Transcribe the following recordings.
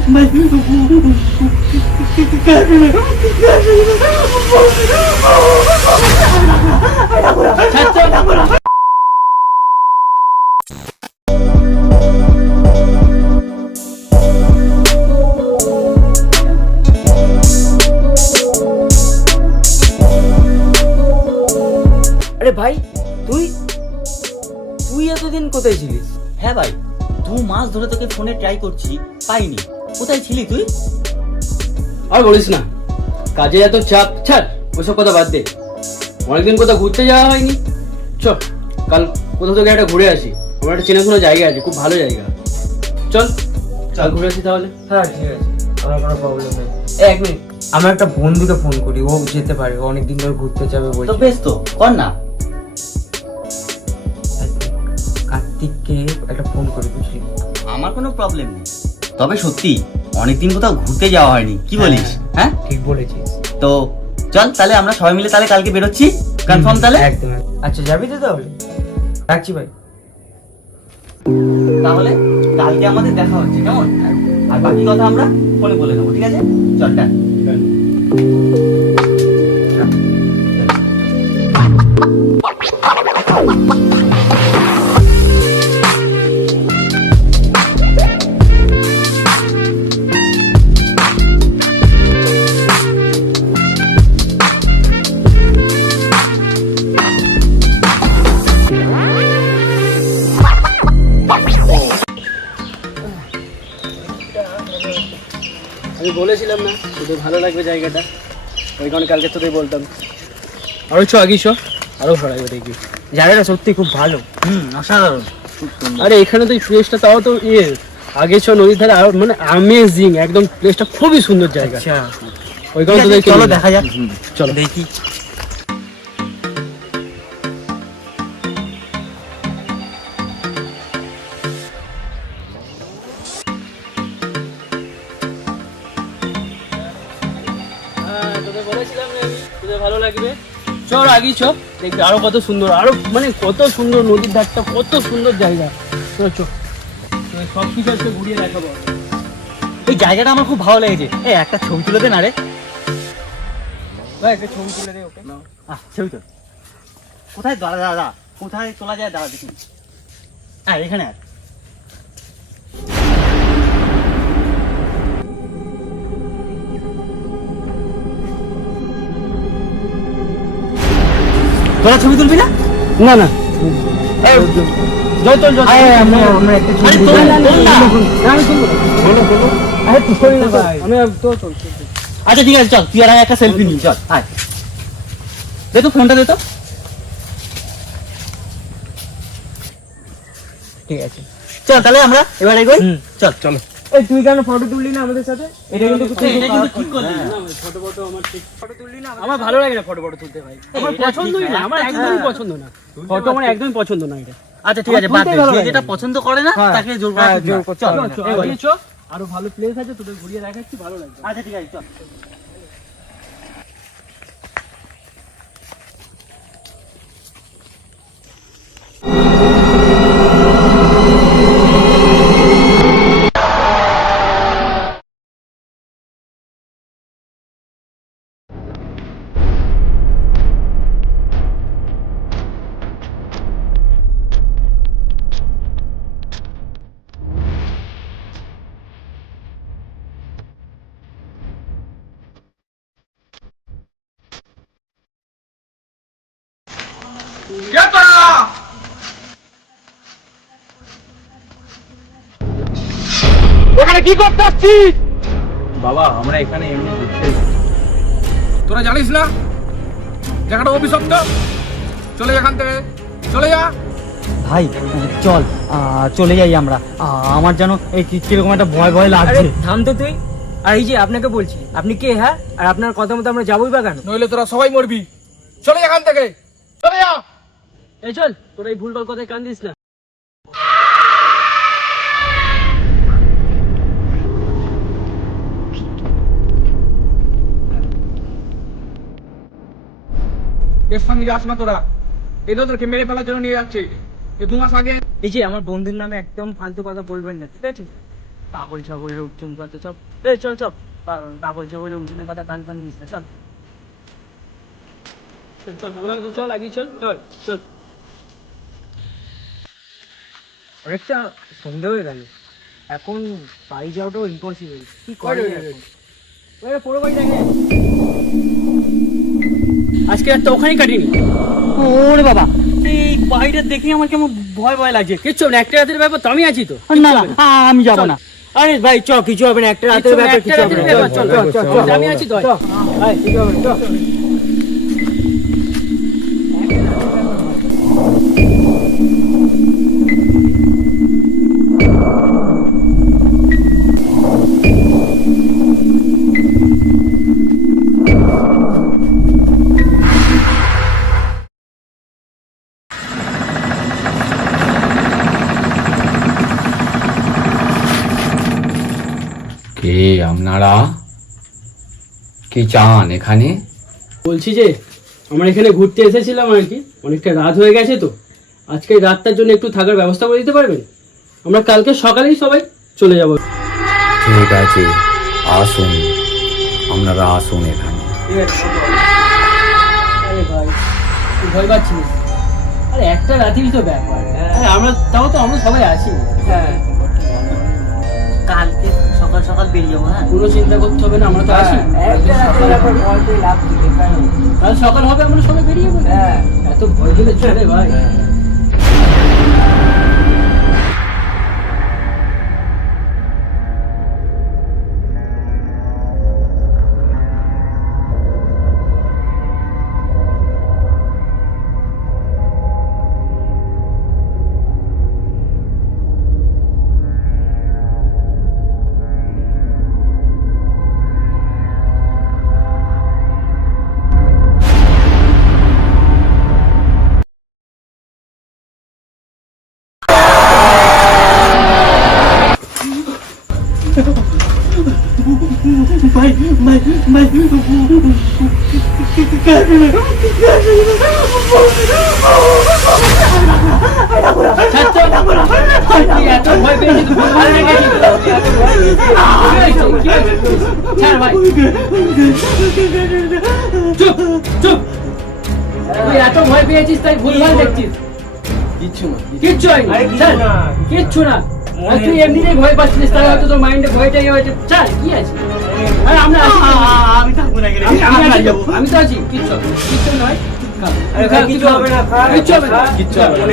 আরে ভাই, তুই তুই এতদিন কোথায় ছিলিস? হ্যাঁ ভাই, 2 মাস ধরে তোকে ফোনে ট্রাই করছি, পাইনি। কোথায় ছিলি তুই? আর বলিস না, কাজে এত চাপ। ছাড়, ওসব কথা বাদ দে। অনেকদিন কোথাও ঘুরতে যাওয়া হয়নি। চল কাল কোথাও থেকে একটা ঘুরে আসি। আমার একটা চেনাশোনা জায়গা আছে, খুব ভালো জায়গা। চল চল ঘুরে আসি তাহলে। হ্যাঁ ঠিক আছে, আমার কোনো প্রবলেম নেই। এক মিনিট, আমার একটা বন্ধুকে ফোন করি, ও যেতে পারে, ও অনেকদিন ধরে ঘুরতে যাবে তো বলছে। বেশ, তো কর না। কার্তিককে একটা ফোন করি, বুঝলি? আমার কোনো প্রবলেম নেই, তবে সত্যি অনেকদিন কোথাও ঘুরতে যাওয়া হয়নি, কি বলিস? হ্যাঁ ঠিক বলেছিস। তো চল তাহলে আমরা সবাই মিলে তাহলে কালকে বেরোচ্ছি, কনফার্ম তাহলে? একদম। আচ্ছা যাবি তো তাহলে? রাখছি ভাই। তাহলে কালকে আমাদের দেখা হচ্ছে, কেমন? আর বাকি কথা আমরা ফোনে বলে নেবো, ঠিক আছে? চল ডান। আমি বলেছিলাম না তোদের ভালো লাগবে জায়গাটা, ওই কারণে কালকে তোদের বলতাম। আরো চ আগিস, আরো ভালো লাগবে দেখবি। জায়গাটা সত্যি খুব ভালো। অসাধারণ, খুব সুন্দর। আরে এখানে তো প্লেসটা তাও তো আগে ছ নদীর ধারে, আরো মানে অ্যামেজিং একদম। প্লেসটা খুবই সুন্দর জায়গা। আচ্ছা ওই কারণে তোদের চলো দেখা যাক। চলো দেখি। তোদের বলেছিলাম না আমি, তোদের ভালো লাগবে। চল আগিয়ে চ, দেখবি আরো কত সুন্দর, আরো মানে কত সুন্দর নদীর ধারটা, কত সুন্দর জায়গা। চল চ, সব কিছু আজকে ঘুরিয়ে দেখাবো। এই জায়গাটা আমার খুব ভালো লেগেছে। একটা ছবি তুলে দে না রে। ভাই একটা ছবি তুলে দে ওকে। ছবি তো কোথায়? দাঁড়া দাঁড়া, কোথায় তোলা যায়? দাঁড়া দেখি। এখানে আর তোরা ছবি তুলবি না? না না চল চল চল। আমরা একটা ছবি আরে তুলি। তোল না, তোল না। আমি শুনবো না। আরে তুই সরি না ভাই। আমি তো চল চল। আচ্ছা ঠিক আছে, চল তুই আর আমি একটা সেলফি নিই। চল আয়, দে তো ফোনটা, দে তো। ঠিক আছে চল তাহলে আমরা এবার এগোই। চল চলো। এই তুই কেন ফটো তুললি না আমাদের সাথে? এটা কিন্তু এটা কিন্তু ঠিক করলি না। ফটো ফটো আমার ঠিক, ফটো তুললি না আমার ভালো লাগে না ফটো ফটো তুলতে ভাই। আমার এটা পছন্দই ঠিক না, না। আমার একদমই পছন্দ না ফটো, আমার একদমই পছন্দ না এটা। আচ্ছা ঠিক আছে, বাদ দে। তুলতেই ভালো যে লাগে যেটা না। পছন্দ করে না হ্যাঁ, তাকে জোর হ্যাঁ, করা ঠিক জোর না। করতে চল হবে না। চল, এগিয়ে চ, আরো ভালো প্লেস আছে, তোদের ঘুরিয়ে দেখাচ্ছি, ভালো লাগবে। আচ্ছা ঠিক আছে, চল। ওখানে কি করতে আসছিস? বাবা আমরা এখানে এমনি ঘুরতে এসেছি। তোরা জানিস না জায়গাটা অভিশপ্ত? চলে যা এখান থেকে, চলে যা। ভাই চল, চলে যাই আমরা। আমার যেন এই কিরকম একটা ভয় ভয় আরে লাগছে। থাম তো তুই। আর এই যে আপনাকে বলছি, আপনি কে? হ্যাঁ, আর আপনার কথা মতো আমরা যাবোই বা কেন? নইলে তোরা সবাই মরবি। চলে যা এখান থেকে, চলে যা। এই চল, তোরা এই ভুলভাল কথায় কান দিস না। এর সঙ্গে যাস না তোরা, এই তোদেরকে মেরে ফেলার জন্য নিয়ে যাচ্ছে। 2 মাস আগে এই যে আমার বন্ধুর নামে একদম ফালতু কথা বলবেন না, ঠিক আছে? পাগল ছাগলের উঠছুন কথা সব। চল চল, পাগল ছাগলের উঠছুনের কথা কান কান দিস না, চল চল চল চল আগে চল চল চল। অনেকটা সন্ধে হয়ে গেল, এখন বাড়ি যাওয়াটাও ইম্পসিবল। কি করে পুরো বাড়ি দেখে আজকে একটা ওখানেই কাটিনি। ওরে বাবা, এই বাড়িটা দেখে আমার কেমন ভয় ভয় লাগছে। কিচ্ছু না, একটা রাতের ব্যাপার তো, আমি আছি তো। না না, আমি যাবো না। আরে ভাই চ, কিছু হবে না, একটা রাতের ব্যাপার, কিছু হবে না, চল চল চল, আমি আছি তো। ভাই কিছু হবে না, চল। কে আপনারা? কি চান এখানে? বলছি যে আমরা এখানে ঘুরতে এসেছিলাম আর কি, অনেকটা রাত হয়ে গেছে তো, আজকে রাতটার জন্য একটু থাকার ব্যবস্থা করে দিতে পারবেন? আমরা কালকে সকালেই সবাই চলে যাব। ঠিক আছে, আসুন, আপনারা আসুন এখানে। আরে ভাই তুই ভয় পাচ্ছিস? আরে একটা রাতেরই তো ব্যাপার, আরে আমরা তাও তো আমরা সবাই আছি। হ্যাঁ কালকে সকাল সকাল বেরিয়ে যাবো। হ্যাঁ, কোনো চিন্তা করতে হবে না, আমরা তো আছি। একটা রাতের ব্যাপার, ভয় পেয়ে লাভ কি, বেকার হবে। কাল সকাল হবে আমরা সবাই বেরিয়ে যাবো। হ্যাঁ এত ভয় পেলে চলে ভাই? ভাই ভাই ভাই, এত ভয় পেয়েছি তো ভুল ভালো লেগেছি তো। কি হয়েছে? ছাড় ভাই, চুপ চুপ। তুই এত ভয় পেয়েছিস তাই ভুল ভাল দেখছিস। কিচ্ছু না। কিচ্ছু হয়নি, আরে কিচ্ছু ছাড়। না। কিচ্ছু না, আর তুই এমনিতেই ভয় পাচ্ছিস, তাই হয়তো তোর মাইন্ডে ভয়টাই হয়েছে। ছাড়, কি আছে? আরে আমরা আছি তো। আমি থাকবো না এখানে, আমি আছি তো, যাবো। আমি তো আছি, কিচ্ছু হবে না, কিচ্ছু নয়। আরে ভাই কিছু হবে না, কিচ্ছু হবে না, কিচ্ছু হবে না।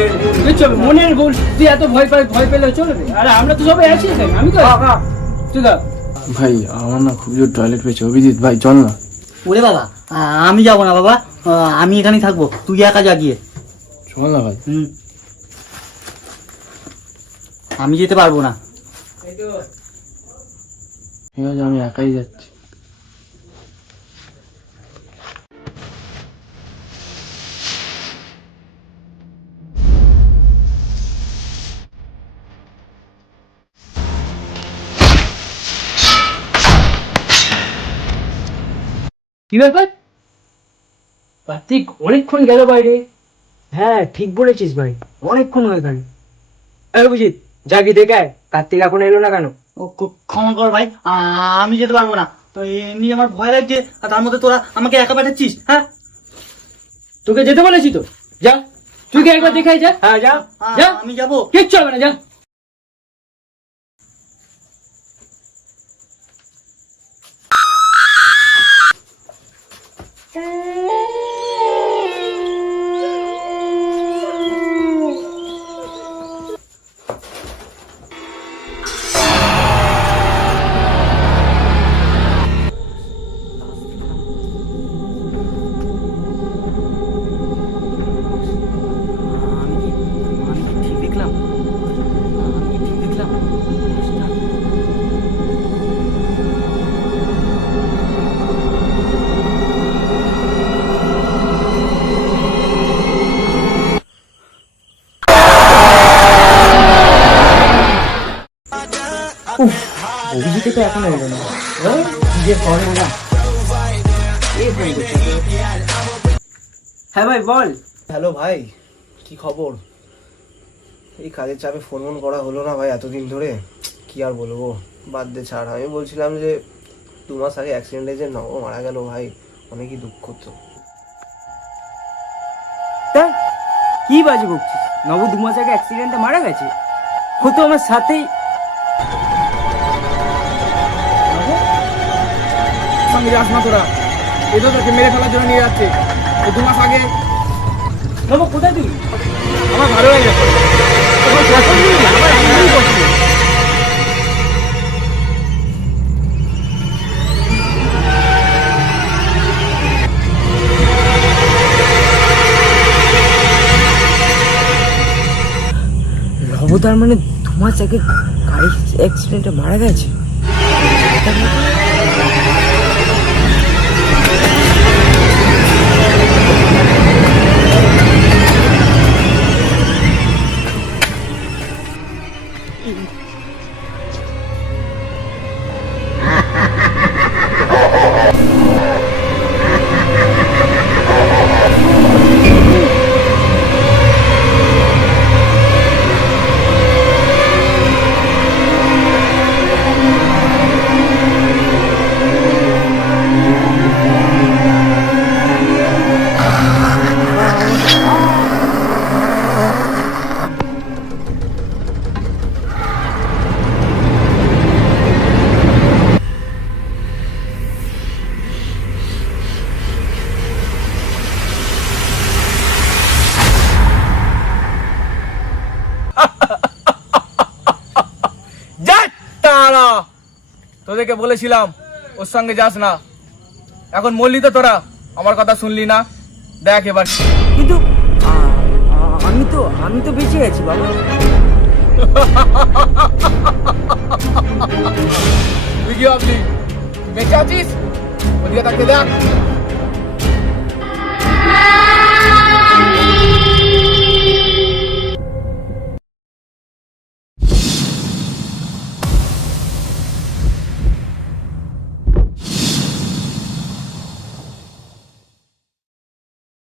কিচ্ছু হবে না। মনের ভুল, তুই এত ভয় পেলে চলবে? আরে আমরা তো সবাই আছি এখানে, আমি তো আছি। তুই খা। ভাই আমার না খুব জোর টয়লেট পেয়েছে, অভিজিৎ ভাই চল না। ওরে বাবা, আমি যাবো না বাবা, আমি এখানেই থাকবো, তুই একা যা গিয়ে। চল না ভাই। আমি যেতে পারবো না। ঠিক আছে, আমি একাই যাচ্ছি। কি ব্যাপার? কার্তিক অনেকক্ষণ গেল বাইরে। হ্যাঁ ঠিক বলেছিস ভাই, অনেকক্ষণ হয়ে গেল। বুঝিত যা কি দেখে আয়, কার্তিক এখন এলো না কেন? ও ক্ষমা কর ভাই, আমি যেতে পারবো না। তো এমনি আমার ভয় লাগছে, আর তার মধ্যে তোরা আমাকে একা পাঠাচ্ছিস। হ্যাঁ, তোকে যেতে বলেছি তো, যা। তুই কি একবার দেখাই যা। হ্যাঁ যা। যা। আমি যাবো। কিচ্ছু হবে না, যা। আমি কি ঠিক দেখলাম? আমি কি ঠিক দেখলাম? অভিজিৎ তো এখন এলো না, যে করে না। হ্যাঁ ভাই বল। হ্যালো ভাই, কি খবর? এই কাজের চাপে ফোন করা হলো না ভাই এতদিন ধরে। কি আর বলবো, বাদ দে ছাড়। আমি বলছিলাম যে 2 মাস আগে অ্যাক্সিডেন্টে যে নব মারা গেল ভাই, অনেকই দুঃখ তো। তাই কি বাজে বকছিস? নব 2 মাস আগে অ্যাক্সিডেন্টে মারা গেছে? ও তো আমার সাথেই। সঙ্গে যাস না তোরা, এ তো তোকে মেরে ফেলার জন্য নিয়ে যাচ্ছে। 2 মাস আগে নব কোথায় তুই? আমার ভালো হয়ে গেছে। আমার পছন্দ নেই, আমার একদমই পছন্দ নেই। নব তার মানে 2 মাস আগে গাড়ি অ্যাক্সিডেন্টে মারা গেছে? তারা তোদেরকে বলেছিলাম ওর সঙ্গে যাস না, এখন মরলি তো তোরা, আমার কথা শুনলি না। দেখ এবার। কিন্তু আমি তো বেঁচে গেছি বাবা। তুই কি ভাবলি বেঁচে আছিস? ওদিকে তাকে দেখ।